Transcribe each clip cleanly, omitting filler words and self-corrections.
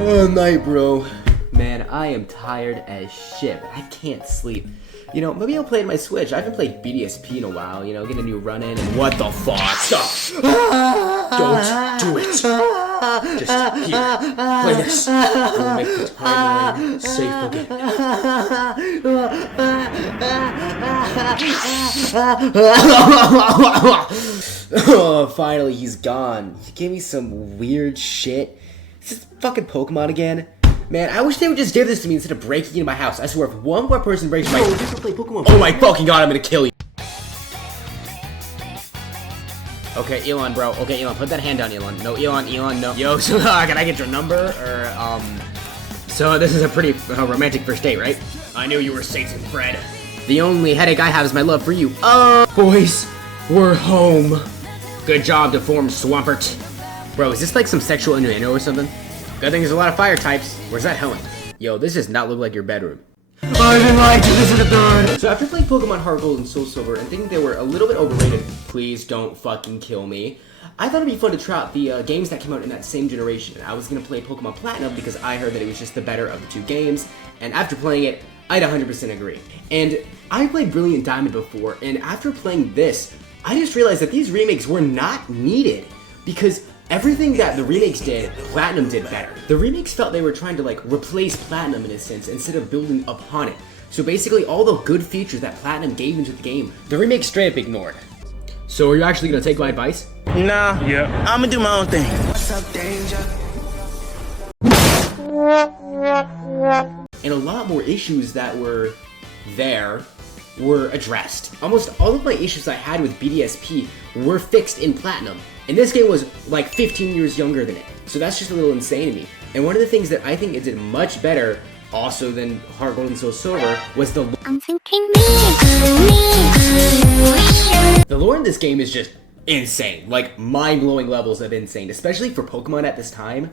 Night, bro. Man, I am tired as shit. I can't sleep. You know, maybe I'll play on my Switch. I haven't played BDSP in a while, you know, get a new run in and what the fuck? Stop! Don't do it! Just here, play this. We'll make the timeline safe again. Oh, finally he's gone. He gave me some weird shit. Is this fucking Pokemon again? Man, I wish they would just give this to me instead of breaking into my house. I swear, if one more person breaks my house, play Pokemon. Oh my fucking god, I'm gonna kill you. Okay, Elon, bro. Okay, Elon, put that hand down, Elon. No, Elon, no. Yo, so can I get your number? Or, so this is a pretty romantic first date, right? I knew you were Satan, Fred. The only headache I have is my love for you. Boys, we're home. Good job to form Swampert. Bro, is this like some sexual innuendo or something? Good thing there's a lot of fire types. Where's that helmet? Yo, this does not look like your bedroom. I've been lied to, this is the third! So after playing Pokemon Heart Gold and Soul Silver and thinking they were a little bit overrated, please don't fucking kill me, I thought it'd be fun to try out the games that came out in that same generation. I was gonna play Pokemon Platinum because I heard that it was just the better of the two games, and after playing it, I'd 100% agree. And I played Brilliant Diamond before, and after playing this, I just realized that these remakes were not needed, because everything that the remakes did, Platinum did better. The remakes felt they were trying to like replace Platinum in a sense instead of building upon it. So basically all the good features that Platinum gave into the game, the remakes straight up ignored. So are you actually gonna take my advice? Nah, yeah. I'ma do my own thing. What's up, danger? And a lot more issues that were there were addressed. Almost all of my issues I had with BDSP were fixed in Platinum. And this game was like 15 years younger than it. So that's just a little insane to me. And one of the things that I think it did much better, also than Heart Gold and Soul Silver, was the lore in this game is just insane. Like, mind-blowing levels of insane. Especially for Pokemon at this time.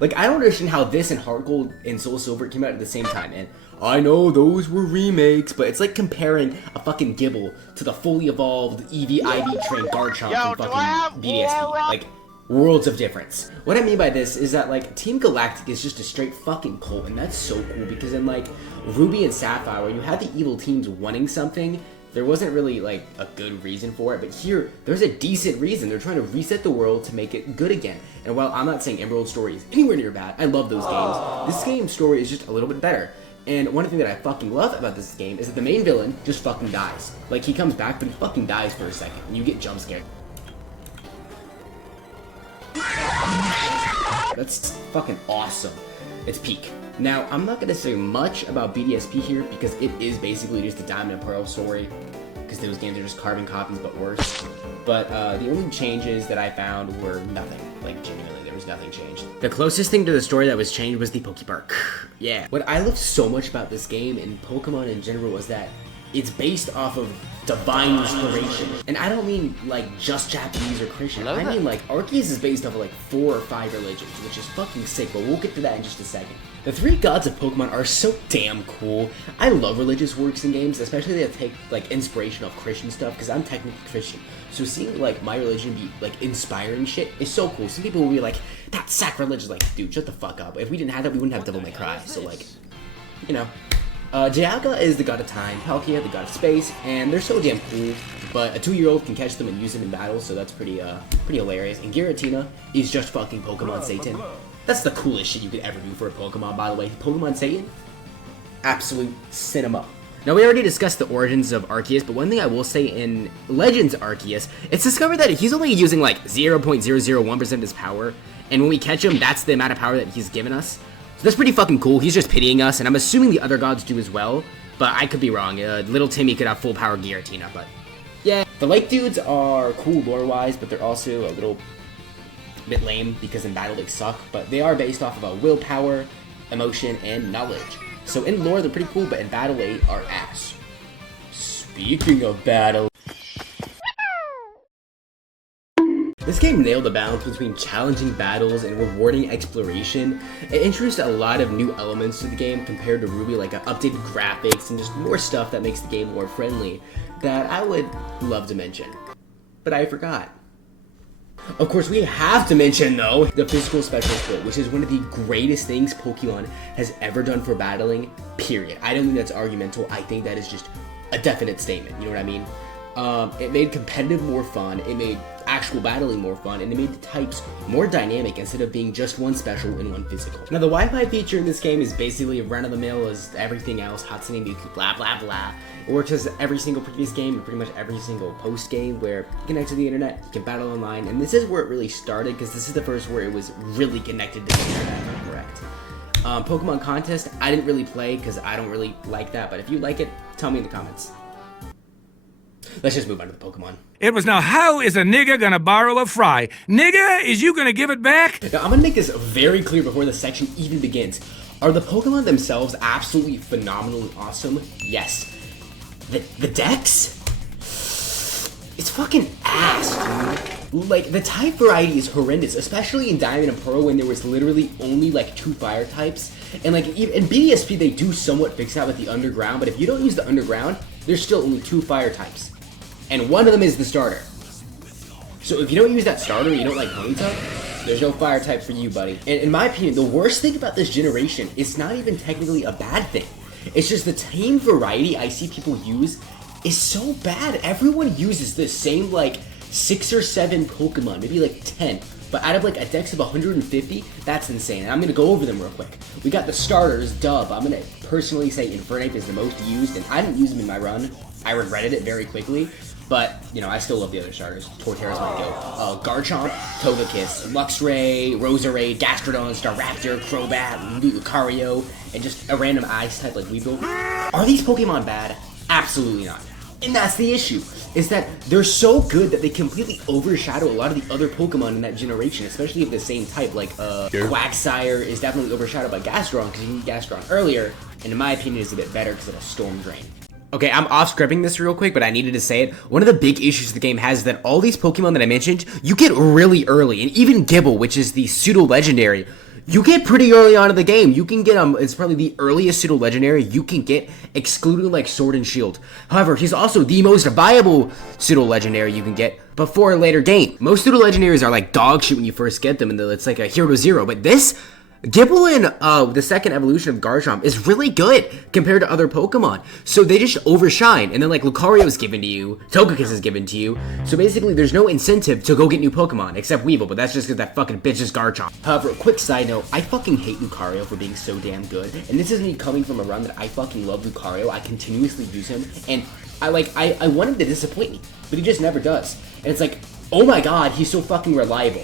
Like, I don't understand how this and Heart Gold and Soul Silver came out at the same time, and I know those were remakes, but it's like comparing a fucking Gibble to the fully evolved EV-IV trained Garchomp from fucking BDSP. Like, worlds of difference. What I mean by this is that, like, Team Galactic is just a straight fucking cult, and that's so cool, because in, like, Ruby and Sapphire, where you had the evil teams wanting something, there wasn't really, like, a good reason for it, but here, there's a decent reason. They're trying to reset the world to make it good again. And while I'm not saying Emerald Story is anywhere near bad, I love those games, this game's story is just a little bit better. And one thing that I fucking love about this game is that the main villain just fucking dies. Like, he comes back, but he fucking dies for a second, and you get jump scared. That's fucking awesome. It's peak. Now, I'm not gonna say much about BDSP here because it is basically just a Diamond and Pearl story, because those games are just carbon copies but worse. But the only changes that I found were nothing. Like, genuinely, there was nothing changed. The closest thing to the story that was changed was the Pokepark. Yeah. What I loved so much about this game and Pokemon in general was that it's based off of divine inspiration. And I don't mean like just Japanese or Christian. I mean like Arceus is based off of like 4 or 5 religions, which is fucking sick, but we'll get to that in just a second. The 3 gods of Pokemon are so damn cool. I love religious works in games, especially that take like inspiration off Christian stuff, because I'm technically Christian. So seeing like my religion be like inspiring shit is so cool. Some people will be like, that's sacrilegious. Like, dude, shut the fuck up. If we didn't have that, we wouldn't have Devil May Cry. So like, you know. Dialga is the god of time, Palkia the god of space, and they're so damn cool, but a 2-year-old can catch them and use them in battle, so that's pretty hilarious. And Giratina is just fucking Pokemon Satan. That's the coolest shit you could ever do for a Pokemon, by the way. Pokemon Satan? Absolute cinema. Now, we already discussed the origins of Arceus, but one thing I will say in Legends Arceus, it's discovered that he's only using like 0.001% of his power, and when we catch him, that's the amount of power that he's given us. That's pretty fucking cool. He's just pitying us, and I'm assuming the other gods do as well, but I could be wrong. Little Timmy could have full power Giratina, but yeah. The Lake Dudes are cool lore-wise, but they're also a little bit lame because in battle they suck, but they are based off of willpower, emotion, and knowledge. So in lore, they're pretty cool, but in battle they are ass. Speaking of battle, this game nailed the balance between challenging battles and rewarding exploration. It introduced a lot of new elements to the game compared to Ruby, like updated graphics and just more stuff that makes the game more friendly that I would love to mention. But I forgot. Of course, we have to mention, though, the physical special split, which is one of the greatest things Pokemon has ever done for battling, period. I don't think that's argumental. I think that is just a definite statement, you know what I mean? It made competitive more fun, it made actual battling more fun, and it made the types more dynamic instead of being just one special and one physical. Now, the Wi-Fi feature in this game is basically run-of-the-mill as everything else, Hatsune Miku, blah, blah, blah. It works as every single previous game and pretty much every single post-game where you connect to the internet, you can battle online, and this is where it really started because this is the first where it was really connected to the internet, if I'm correct. Pokemon Contest, I didn't really play because I don't really like that, but if you like it, tell me in the comments. Let's just move on to the Pokemon. It was now, how is a nigga gonna borrow a fry? Nigga, is you gonna give it back? Now, I'm gonna make this very clear before the section even begins. Are the Pokemon themselves absolutely phenomenal and awesome? Yes. The dex? It's fucking ass, dude. Like, the type variety is horrendous, especially in Diamond and Pearl when there was literally only like 2 fire types. And like, in BDSP they do somewhat fix that with the underground, but if you don't use the underground, there's still only 2 fire types. And one of them is the starter. So if you don't use that starter and you don't like Ponyta, there's no fire type for you, buddy. And in my opinion, the worst thing about this generation, it's not even technically a bad thing. It's just the team variety I see people use is so bad. Everyone uses the same like 6 or 7 Pokemon, maybe like 10. But out of like a dex of 150, that's insane. And I'm gonna go over them real quick. We got the starters, dub. I'm gonna personally say Infernape is the most used, and I didn't use them in my run. I regretted it very quickly. But, you know, I still love the other starters. Torterra's my go. Garchomp, Togekiss, Luxray, Roserade, Gastrodon, Staraptor, Crobat, Lucario, and just a random ice type like Weevil. Are these Pokemon bad? Absolutely not. And that's the issue, is that they're so good that they completely overshadow a lot of the other Pokemon in that generation, especially of the same type. Like, Quagsire is definitely overshadowed by Gastrodon because you can Gastrodon earlier, and in my opinion is a bit better because it'll Storm Drain. Okay, I'm off-scripting this real quick, but I needed to say it. One of the big issues the game has is that all these Pokemon that I mentioned, you get really early. And even Gible, which is the pseudo-legendary, you get pretty early on in the game. You can get it's probably the earliest pseudo-legendary you can get, excluding like Sword and Shield. However, he's also the most viable pseudo-legendary you can get before a later game. Most pseudo-legendaries are like dog shit when you first get them, and it's like a hero to zero. But this Gible in the second evolution of Garchomp is really good compared to other Pokemon. So they just overshine. And then like Lucario is given to you, Togekiss is given to you. So basically there's no incentive to go get new Pokemon except Weevil, but that's just because that fucking bitch is Garchomp. However, quick side note, I fucking hate Lucario for being so damn good. And this is me coming from a run that I fucking love Lucario. I continuously use him. And I want him to disappoint me, but he just never does. And it's like, oh my god, he's so fucking reliable.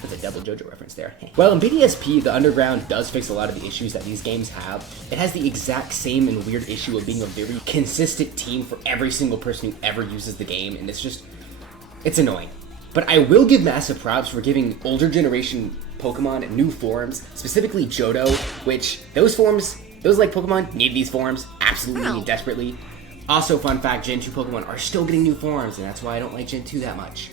That's a double JoJo reference there. Well, in BDSP, the Underground does fix a lot of the issues that these games have. It has the exact same and weird issue of being a very consistent team for every single person who ever uses the game, and it's annoying. But I will give massive props for giving older generation Pokemon new forms, specifically Johto, which those like Pokemon need these forms absolutely and desperately. Also, fun fact, Gen 2 Pokemon are still getting new forms, and that's why I don't like Gen 2 that much.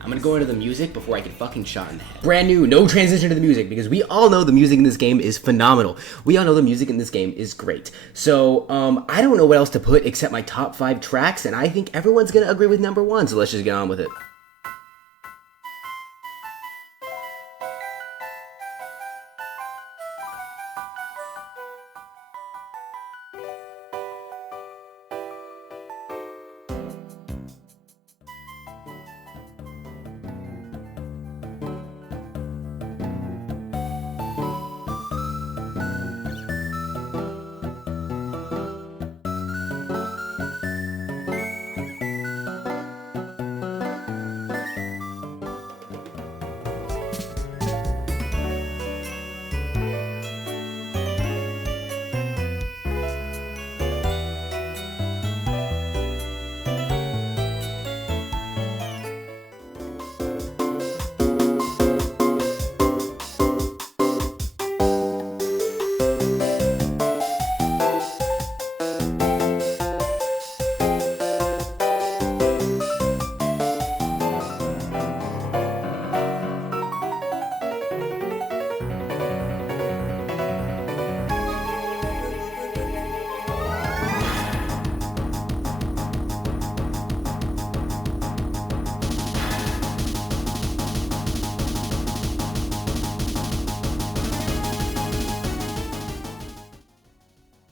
I'm gonna go into the music before I get fucking shot in the head. Brand new, no transition to the music, because we all know the music in this game is phenomenal. We all know the music in this game is great. So, I don't know what else to put except my top 5 tracks, and I think everyone's gonna agree with number 1, so let's just get on with it.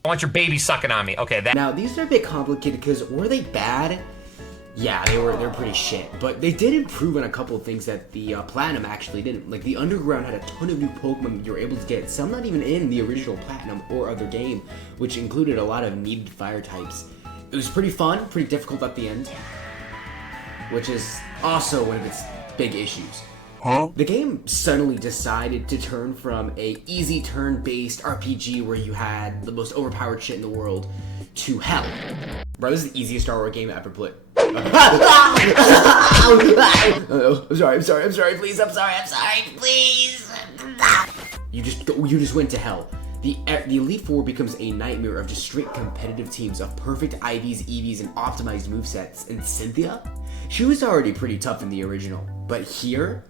I want your baby sucking on me. Okay, that. Now, these are a bit complicated because were they bad? Yeah, they're pretty shit. But they did improve on a couple of things that the Platinum actually didn't. Like, the Underground had a ton of new Pokemon you were able to get. Some not even in the original Platinum or other game, which included a lot of needed fire types. It was pretty fun, pretty difficult at the end, which is also one of its big issues. Huh? The game suddenly decided to turn from a easy turn-based RPG where you had the most overpowered shit in the world to hell. Bro, this is the easiest Star Wars game I ever played. I'm sorry, please, please. You just went to hell. The Elite Four becomes a nightmare of just straight competitive teams of perfect IVs, EVs, and optimized movesets. And Cynthia? She was already pretty tough in the original, but here,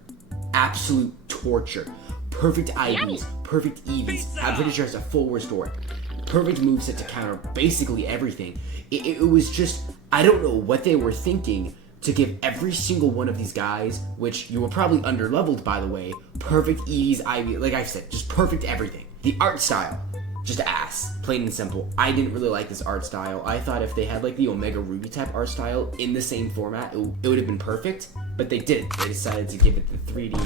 absolute torture. Perfect IVs, perfect EVs. I'm pretty sure it's a full restore. Perfect moveset to counter basically everything. It was just, I don't know what they were thinking to give every single one of these guys, which you were probably underleveled by the way, perfect EVs, IV, like I said, just perfect everything. The art style, just ass, plain and simple. I didn't really like this art style. I thought if they had like the Omega Ruby type art style in the same format, it would have been perfect, but they didn't. They decided to give it the 3D,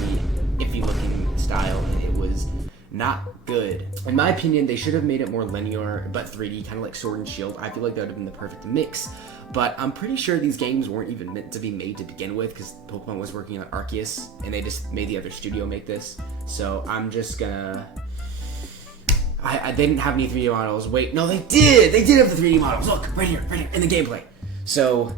iffy looking style, and it was not good. In my opinion, they should have made it more linear, but 3D, kind of like Sword and Shield. I feel like that would have been the perfect mix. But I'm pretty sure these games weren't even meant to be made to begin with, because Pokemon was working on Arceus, and they just made the other studio make this. So I'm just gonna... I didn't have any 3D models. Wait, no, they did! They did have the 3D models! Look, right here, in the gameplay. So,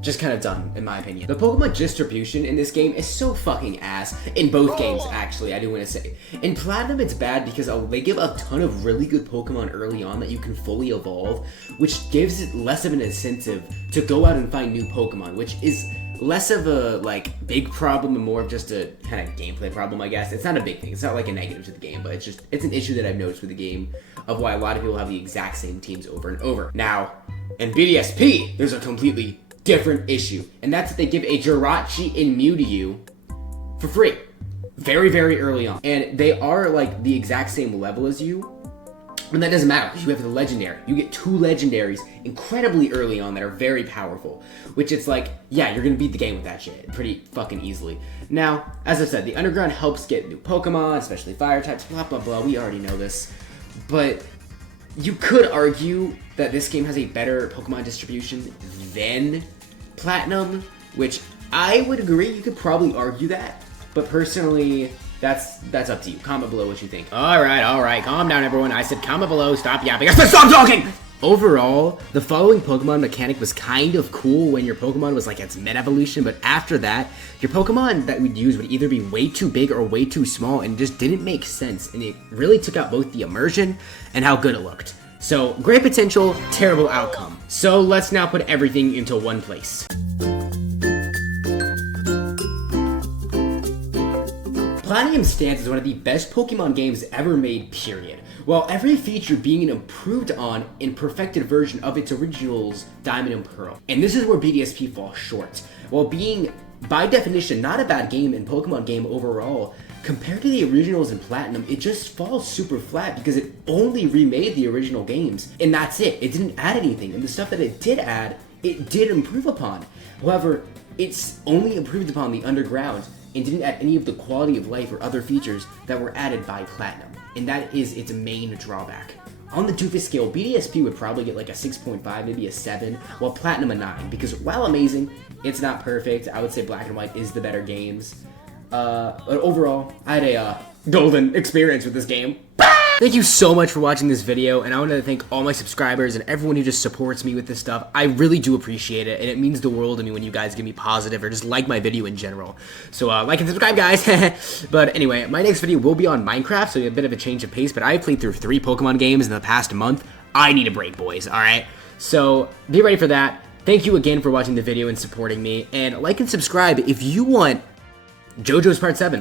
just kind of done, in my opinion. The Pokemon distribution in this game is so fucking ass. In both games, actually, I do want to say. In Platinum, it's bad because they give a ton of really good Pokemon early on that you can fully evolve, which gives it less of an incentive to go out and find new Pokemon, which is less of a, like, big problem and more of just a kind of gameplay problem, I guess. It's not a big thing. It's not like a negative to the game, but it's an issue that I've noticed with the game of why a lot of people have the exact same teams over and over. Now, in BDSP, there's a completely different issue, and that's that they give a Jirachi and Mewtwo for free very, very early on, and they are like the exact same level as you, and that doesn't matter because you have the legendary. You get 2 legendaries incredibly early on that are very powerful, which it's like, yeah, you're gonna beat the game with that shit pretty fucking easily. Now, as I said, the Underground helps get new Pokemon, especially fire types, blah blah blah, we already know this, but you could argue that this game has a better Pokemon distribution than Platinum, which I would agree, you could probably argue that, but personally, that's up to you. Comment below what you think. Alright, calm down everyone. I said comment below, stop yapping. I said stop talking! Overall, the following Pokemon mechanic was kind of cool when your Pokemon was like its mid-evolution, but after that, your Pokemon that we'd use would either be way too big or way too small, and it just didn't make sense, and it really took out both the immersion and how good it looked. So, great potential, terrible outcome. So, let's now put everything into one place. Platinum stands as one of the best Pokemon games ever made, period. While every feature being an improved on and perfected version of its originals, Diamond and Pearl. And this is where BDSP falls short. While being, by definition, not a bad game and Pokemon game overall, compared to the originals in Platinum, it just falls super flat because it only remade the original games. And that's it. It didn't add anything. And the stuff that it did add, it did improve upon. However, it's only improved upon the Underground and didn't add any of the quality of life or other features that were added by Platinum. And that is its main drawback. On the Doofus scale, BDSP would probably get like a 6.5, maybe a 7, while Platinum a 9, because while amazing, it's not perfect. I would say Black and White is the better games. But overall, I had a golden experience with this game. Thank you so much for watching this video, and I want to thank all my subscribers and everyone who just supports me with this stuff. I really do appreciate it, and it means the world to me when you guys give me positive or just like my video in general. So like and subscribe, guys. But anyway, my next video will be on Minecraft, so a bit of a change of pace, but I've played through 3 Pokemon games in the past month. I need a break, boys, alright? So be ready for that. Thank you again for watching the video and supporting me, and like and subscribe if you want JoJo's Part 7.